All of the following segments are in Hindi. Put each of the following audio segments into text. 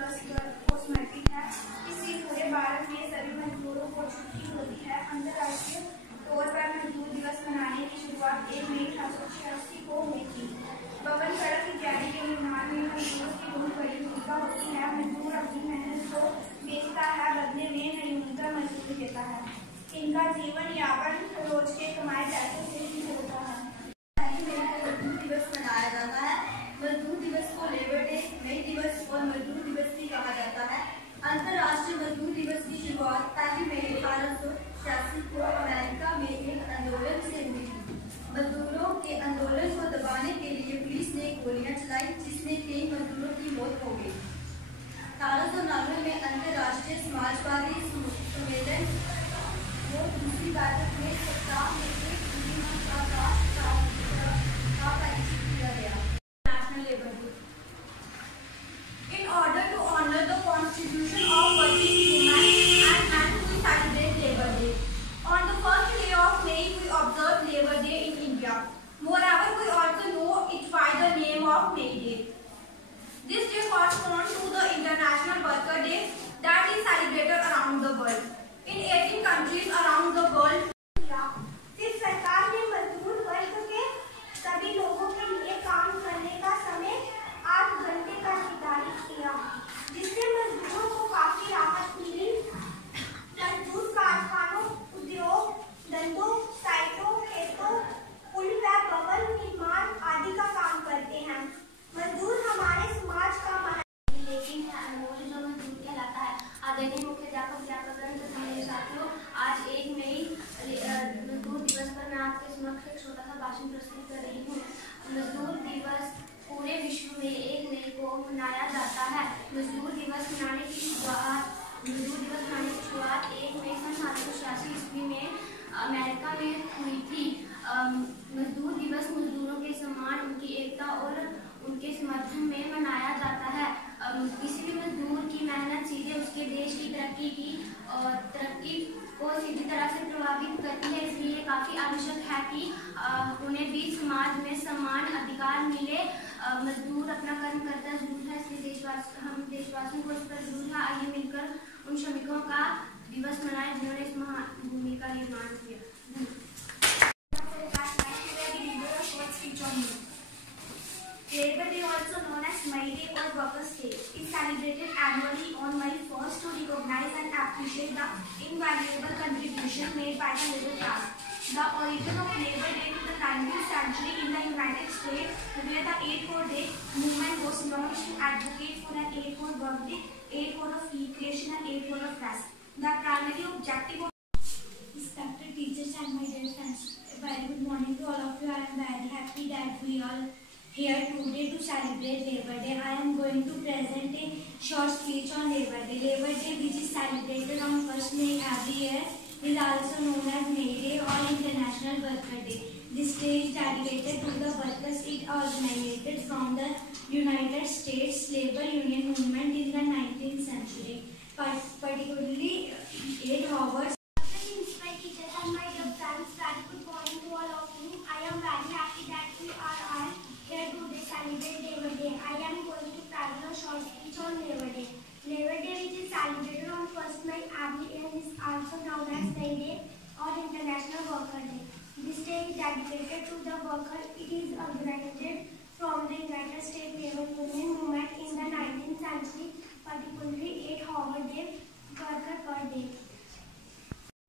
दिवस को समर्पित है। इससे पूरे भारत में सभी मजदूरों को छुट्टी होती है। अंतर्राष्ट्रीय तौर पर मजदूर दिवस मनाने की शुरुआत 1 मई 1886 को हुई थी। भवन, सड़क इत्यादि के निर्माण में मजदूरों की बहुत बड़ी भूमिका होती है। मजदूर अपनी मेहनत को बेचता है, बदले में न्यूनतम मजदूरी देता है। इनका जीवन यापन रोज के कमाए पैसों से ही होता है। मजदूर दिवस मनाया जाता है। मजदूर दिवस को लेबर डे, मई दिवस और मजदूर दिवस भी कहा जाता है। अंतर्राष्ट्रीय मजदूर दिवस की शुरुआत 1 मई 1886 को अमेरिका में एक आंदोलन से हुई थी। मजदूरों के आंदोलन को दबाने के लिए पुलिस ने गोलियां चलाई, जिसमें 3 मजदूरों की मौत हो गई। 1890 में अंतर्राष्ट्रीय समाजवादी सम्मेलन को दूसरी बैठक में सप्ताह में एक In order to honor the constitution of working women and we celebrate Labour Day. On the first day of May, we observe Labour Day in India. Moreover, we also know it by the name of May Day. This day corresponds to the International Worker Day that is celebrated around the world. In 18 countries around the world, सिर्फ सरकार ने मजदूर वर्ग के सभी लोगों के लिए काम करने का समय 8 घंटे का निर्धारित किया, जिससे मजदूरों को काफी राहत मिली। मजदूर कारखानों, उद्योग धंधों, साइटों, खेतों, पुल व भवन निर्माण आदि का काम करते हैं। मजदूर हमारे समाज का लेकिन अनमोल जो मजदूर कहलाता है। आदरणीय मुख्याध्यापक व्याकरण तथा मेरे साथियों, आज 1 मई मजदूर दिवस पर मैं आपके समक्ष एक छोटा सा भाषण प्रस्तुत कर रही हूँ। मजदूर दिवस पूरे विश्व में 1 मई को मनाया जाता है। मजदूर दिवस मनाने की शुरुआत 1 मई सन 1886 ईस्वी में अमेरिका में हुई थी। मजदूर दिवस मजदूरों के सम्मान, उनकी एकता और उनके समर्थन में मनाया जाता है। किसी भी मजदूर की मेहनत सीधे उसके देश की तरक्की को सीधी तरह से प्रभावित करती है, इसलिए काफ़ी आवश्यक है कि उन्हें भी समाज में समान अधिकार मिले। मजदूर अपना कर्म करता जरूर है, इसलिए हम देशवासियों को इस पर जरूर है। आइए मिलकर उन श्रमिकों का दिवस मनाएं जिन्होंने इस महान भूमि का निर्माण किया। Labour Day, also known as May Day or Workers' Day, is celebrated annually on May 1st to recognize and appreciate the invaluable contribution made by the middle class. The origin of Labour Day to the 19th century in the United States, where the 8-4-day movement was launched to advocate for an 8-4 work day, 8-4 of recreation and 8-4 of rest. The primary objective of respected teachers and my dear friends, a very good morning to all of you. I am very happy that we all here today to celebrate Labour Day. I am going to present a short speech on Labour Day. Labour Day, which is celebrated on 1st May every year, is also known as May Day or International Worker Day. This day is dedicated to the workers. It originated from the United States Labour Union movement in the 19th century, particularly 8 hours. My teachers and my dear friends, very good morning to all of you. I am very happy that we are all here today celebrate Labour Day. I am going to present a short speech on Labour Day. Labour Day, which is celebrated on 1st May every year, is also known as May Day or International Worker Day. This day is dedicated to the worker. It is originated from the United States Labour Union movement in the 19th century, particularly 8-hour day worker per day.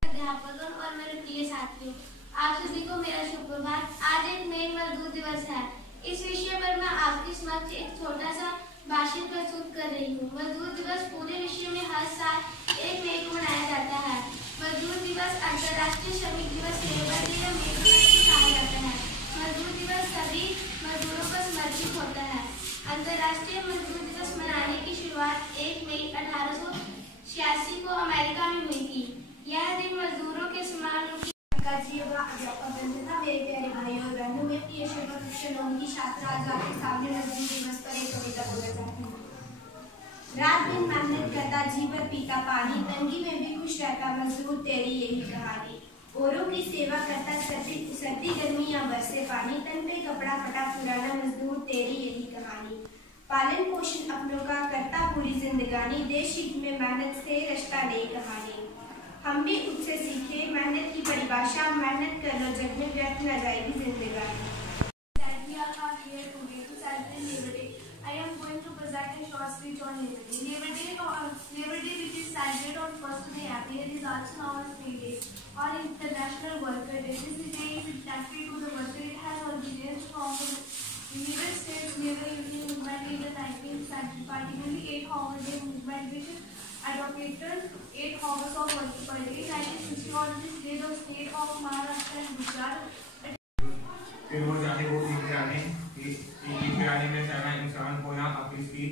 अध्यापकों और मेरे प्रिय साथियों, आप सभी को मेरा सुप्रभात। आज 1 मई मजदूर दिवस है। इस विषय पर मैं आपके समक्ष एक छोटा सा भाषण प्रस्तुत कर रही हूँ। मजदूर दिवस पूरे विश्व में हर साल 1 मई को मनाया जाता है। मजदूर दिवस अंतर्राष्ट्रीय श्रमिक दिवस लेबर डे या मे दिवस भी कहा जाता है। मजदूर दिवस सभी मजदूरों को समर्पित होता है। अंतर्राष्ट्रीय मजदूर दिवस मनाने की शुरुआत 1 मई 1886 को अमेरिका में हुई थी। यह दिन मजदूरों के समान मेरे प्यारे भाइयों और बहनों, में प्रिय की छात्रा आज आपके सामने मजदूर दिवस पर एक कविता बोलना चाहती हूँ। रात दिन मेहनत करता, जी भर पीता पानी, तंगी में भी खुश रहता मजदूर, तेरी यही कहानी। औरों की सेवा करता, सर्दी गर्मी या बरसे पानी, तन पे कपड़ा फटा पुराना मजदूर, तेरी यही कहानी। पालन पोषण अपनों का करता पूरी जिंदगानी, देश हित में मेहनत से रचता नई कहानी। हम भी उससे सीखे मेहनत की परिभाषा, मेहनत कर लो जग में व्यर्थ न जाएगी जिंदगानी। I am going to present a short speech on Labor Day. Labor Day, which is celebrated on 1st of April, is also known as May Day or International Worker Day. This day is dedicated to the worker. It has originated from the United States Labor Union movement in the 19th century, particularly 8-hour day movement, which advocated 8 hours of work per day. In 1960, on this day, the state of Maharashtra and Gujarat. फिर वो चाहे वो ईद गिराने में चाहे इंसान हो या ऑफिस की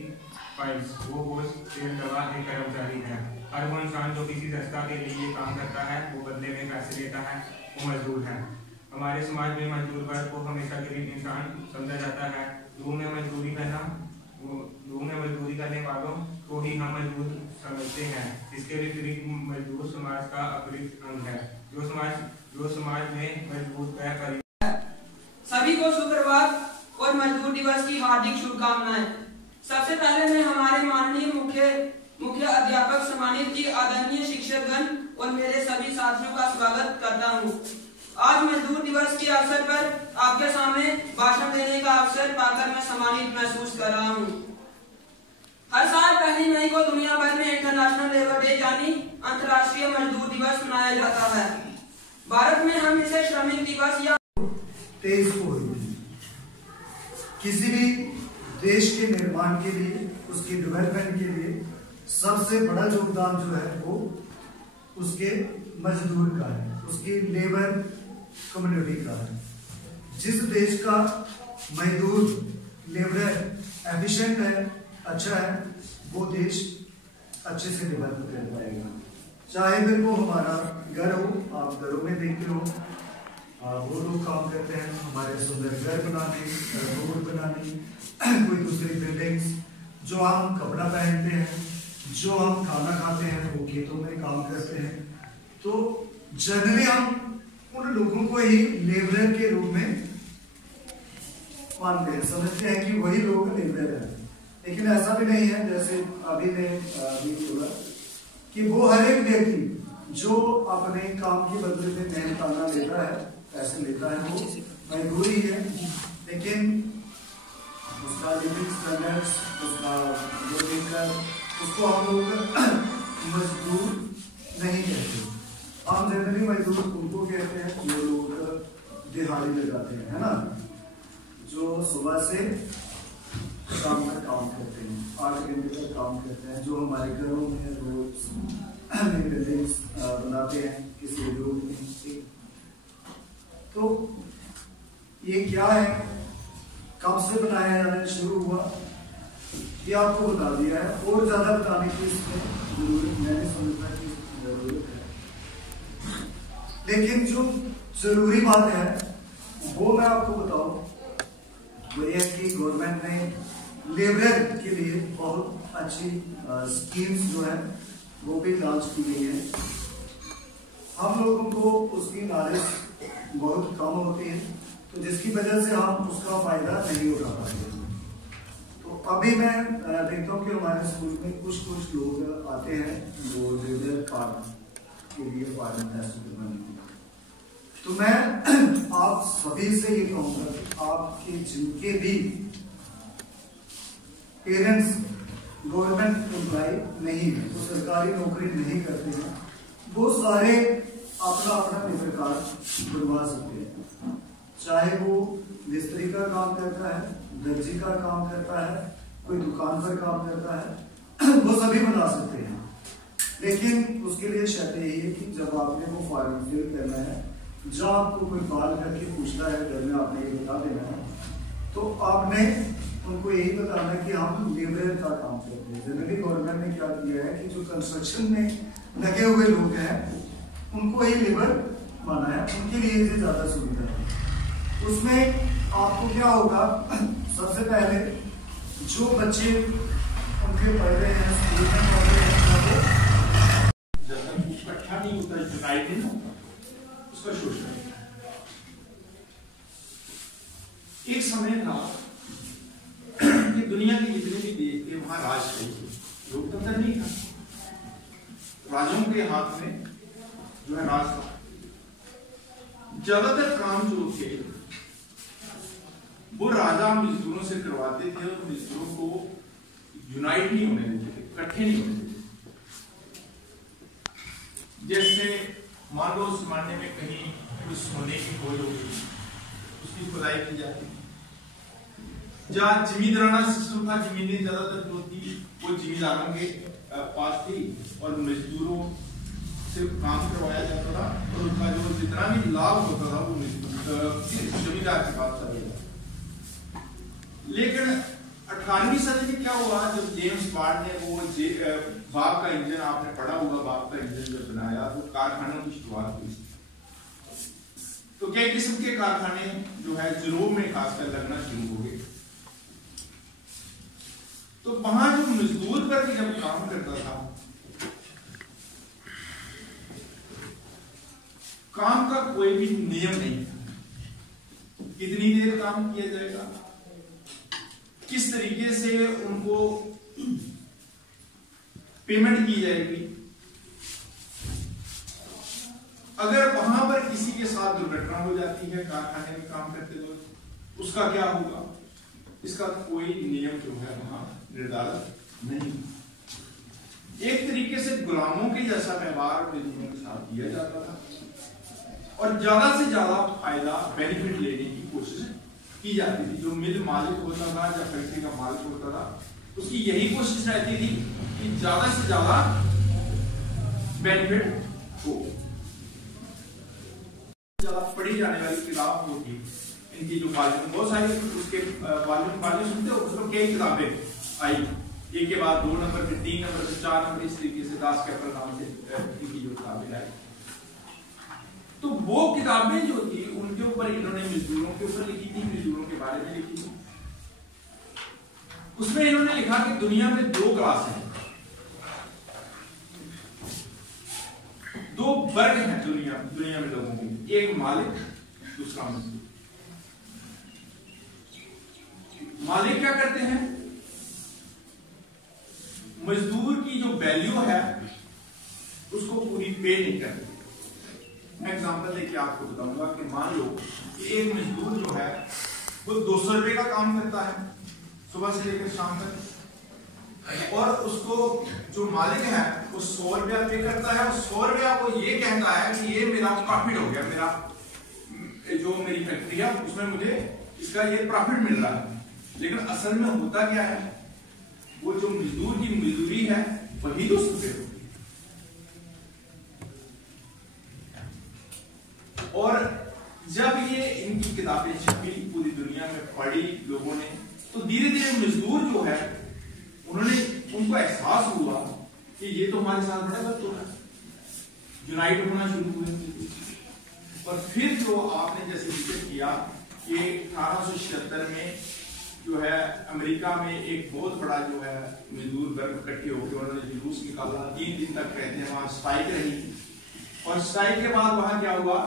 फाइल्स, वो बोझ तेल दवा एक कर्मचारी है। हर वो इंसान जो किसी संस्था के लिए काम करता है, वो बदले में पैसे लेता है, वो मजदूर है। हमारे समाज में मजदूर वर्ग को हमेशा गरीब इंसान समझा जाता है। लू में मजदूरी करने वालों को ही हम मजदूर समझते हैं। इसके विपरीत मजदूर समाज का अतिरिक्त अंग है, जो समाज में मजबूत है। सभी को सुप्रभात और मजदूर दिवस की हार्दिक शुभकामनाएं। सबसे पहले मैं हमारे माननीय मुख्य अध्यापक सम्मानित जी, आदरणीय शिक्षकगण और मेरे सभी साथियों का स्वागत करता हूं। आज मजदूर दिवस के अवसर पर आपके सामने भाषण देने का अवसर पाकर मैं सम्मानित महसूस कर रहा हूं। हर साल 1 मई को दुनिया भर में इंटरनेशनल लेबर डे यानी अंतर्राष्ट्रीय मजदूर दिवस मनाया जाता है। भारत में हम इसे श्रमिक दिवस या 23 को हुई थी। किसी भी देश के निर्माण के लिए, उसके डेवलपमेंट के लिए सबसे बड़ा योगदान जो है वो उसके मजदूर का है, उसकी लेबर कम्युनिटी का है। जिस देश का मजदूर लेबर एफिशिएंट है, अच्छा है, वो देश अच्छे से डेवलप कर पाएगा। चाहे फिर वो हमारा घर हो, आप घरों में देखते हो वो लोग काम करते हैं हमारे सुंदर घर बनाने, रोड बनाने, कोई दूसरी बिल्डिंग्स, जो हम कपड़ा पहनते हैं, जो हम खाना खाते हैं, वो खेतों में काम करते हैं। तो जनरली हम उन लोगों को ही लेबरर के रूप में मानते हैं, समझते हैं कि वही लोग लेबरर हैं। लेकिन ऐसा भी नहीं है, जैसे अभी ने बोला कि वो हर एक व्यक्ति जो अपने काम के बदले में मेहनताना लेता है, पैसे लेता है, वो मजदूरी है। लेकिन उसका लिविंग स्टैंडर्ड्स, उसका जो इनकम, उसको हम लोग मजदूर नहीं कहते। हम जनरली मजदूर उनको कहते हैं जो लोग दिहाड़ी लगाते हैं, है ना, जो सुबह से शाम तक काम करते हैं, 8 घंटे तक काम करते हैं, जो हमारे घरों में रोज बिल्डिंग्स बनाते हैं किसी उद्योग में। तो ये क्या है, कब से बनाया जाना शुरू हुआ, ये आपको बता दिया है। और ज्यादा बताने की इसमें जरूरत मैंने समझा कि जरूरत है, लेकिन जो जरूरी बात है वो मैं आपको बताऊं, वो ये है कि गवर्नमेंट ने लेबर के लिए बहुत अच्छी स्कीम्स जो है वो भी लॉन्च की गई है। हम लोगों को उसकी नॉलेज बहुत कम होती है, तो जिसकी वजह से हम उसका फायदा नहीं उठा पाते। तो अभी मैं देखता हूँ कि हमारे स्कूल में कुछ लोग आते हैं वो लेबर कार्ड के लिए फॉर्म टेस्ट करवाने के लिए। तो मैं आप सभी से ये कहूँगा कि आपके जिनके भी पेरेंट्स गवर्नमेंट एम्प्लॉय नहीं है, तो सरकारी नौकरी नहीं करते हैं, वो सारे अपना लेबर कार्ड बनवा सकते हैं। चाहे वो मिस्त्री का काम करता है, दर्जी का काम करता है, कोई दुकान पर काम करता है, वो सभी बना सकते हैं। लेकिन उसके लिए शर्त यही है कि जब आपने वो फॉर्म फिल करना है, जब आपको कोई कॉल करके पूछता है घर में, आपने ये बता देना है, तो आपने उनको यही बताना है कि हम लेबर का काम करते हैं। जनरली गवर्नमेंट ने क्या किया है कि जो कंस्ट्रक्शन में लगे हुए लोग हैं उनको ही लेबर माना है, उनके लिए ज्यादा सुविधा है। उसमें आपको क्या होगा, सबसे पहले जो बच्चे उनके पढ़ रहे हैं, स्कूल में पढ़ रहे हैं, जब तक इकट्ठा नहीं होता जुलाई दिन उसका शोषण। एक समय था कि दुनिया के जितने भी देश थे वहां राज नहीं थे, लोग तो नहीं था, राजाओं के हाथ में जो है राज था। ज्यादातर काम जो थे वो राजा मजदूरों से करवाते थे और मजदूरों को यूनाइट नहीं होने देते थे, इकट्ठे नहीं होने देते। जैसे मान लो उस जमाने में कहीं कुछ सोने की खोज होगी, उसकी खुदाई की जाती, जहाँ जमींदाराना सिस्टम था, जमीनें ज्यादातर जो थी वो जमींदारों के पास थी और मजदूरों से काम करवाया जाता था और उनका जो जितना भी लाभ होता था वो जमींदार के पास चला जाता। लेकिन 18वीं सदी में क्या हुआ, जब जेम्स बार्ड ने वो बाग का इंजन, आपने पढ़ा हुआ, बाग का इंजन जब बनाया तो कारखानों की शुरुआत हुई। तो कई किस्म के कारखाने जो है यूरोप में खासकर लगना शुरू हो गए। तो वहां जो मजदूर वर्ग जब काम करता था, काम का कोई भी नियम नहीं था, कितनी देर काम किया जाएगा, किस तरीके से उनको पेमेंट की जाएगी, अगर वहां पर किसी के साथ दुर्घटना हो जाती है कारखाने में काम करते वक्त, उसका क्या होगा, इसका कोई नियम जो है वहां निर्धारित नहीं। एक तरीके से गुलामों के जैसा व्यवहार मजदूरों के साथ किया जाता था और ज्यादा से ज्यादा फायदा बेनिफिट लेने की कोशिश की जाती थी। जो मिल मालिक होता था या फैक्ट्री का मालिक होता था, उसकी यही कोशिश रहती थी कि ज्यादा से ज्यादा बेनिफिट हो। ज्यादा पढ़ी जाने वाली किताब होती, इनकी जो वॉल्यूम बहुत सारी, उसके वॉल्यूम सुनते हो, उसमें कई किताबें आई, एक के बाद 2 नंबर, फिर 3 नंबर, फिर 4 नंबर, इस तरीके से दास कैपल नाम से इनकी जो किताबें आई। तो वो किताबें जो थी उनके ऊपर इन्होंने मजदूरों के ऊपर लिखी थी, मजदूरों के बारे में लिखी थी। उसमें इन्होंने लिखा कि दुनिया में 2 क्लास हैं, 2 वर्ग हैं दुनिया में लोगों के, एक मालिक, दूसरा मजदूर। मालिक क्या करते हैं, मजदूर की जो वैल्यू है उसको पूरी पे नहीं करते। मैं एग्जांपल देके आपको बताऊंगा कि मान लो कि एक मजदूर जो है वो 200 रुपए का काम करता है सुबह से लेकर शाम तक, और उसको जो मालिक है वो 100 रुपया पे करता है, और 100 रुपया वो ये कहता है कि ये मेरा प्रॉफिट हो गया, मेरा जो मेरी फैक्ट्री है उसमें मुझे इसका ये प्रॉफिट मिल रहा है। लेकिन असल में होता क्या है, वो जो मजदूर की मजदूरी है वही 200 रुपये होती है। और जब ये इनकी किताबें छपी, पूरी दुनिया में पढ़ी लोगों ने, तो धीरे धीरे मजदूर जो है उनको एहसास हुआ कि ये तो हमारे साथ बड़ा गलत हो रहा है, यूनाइट होना शुरू हुए। और फिर जो आपने जैसे जिक्र किया कि 1876 में जो है अमेरिका में एक बहुत बड़ा जो है मजदूर वर्ग इकट्ठे होकर उन्होंने जुलूस निकाला, 3 दिन तक कहते हैं वहां स्ट्राइक रही, और स्ट्राइक के बाद वहां क्या हुआ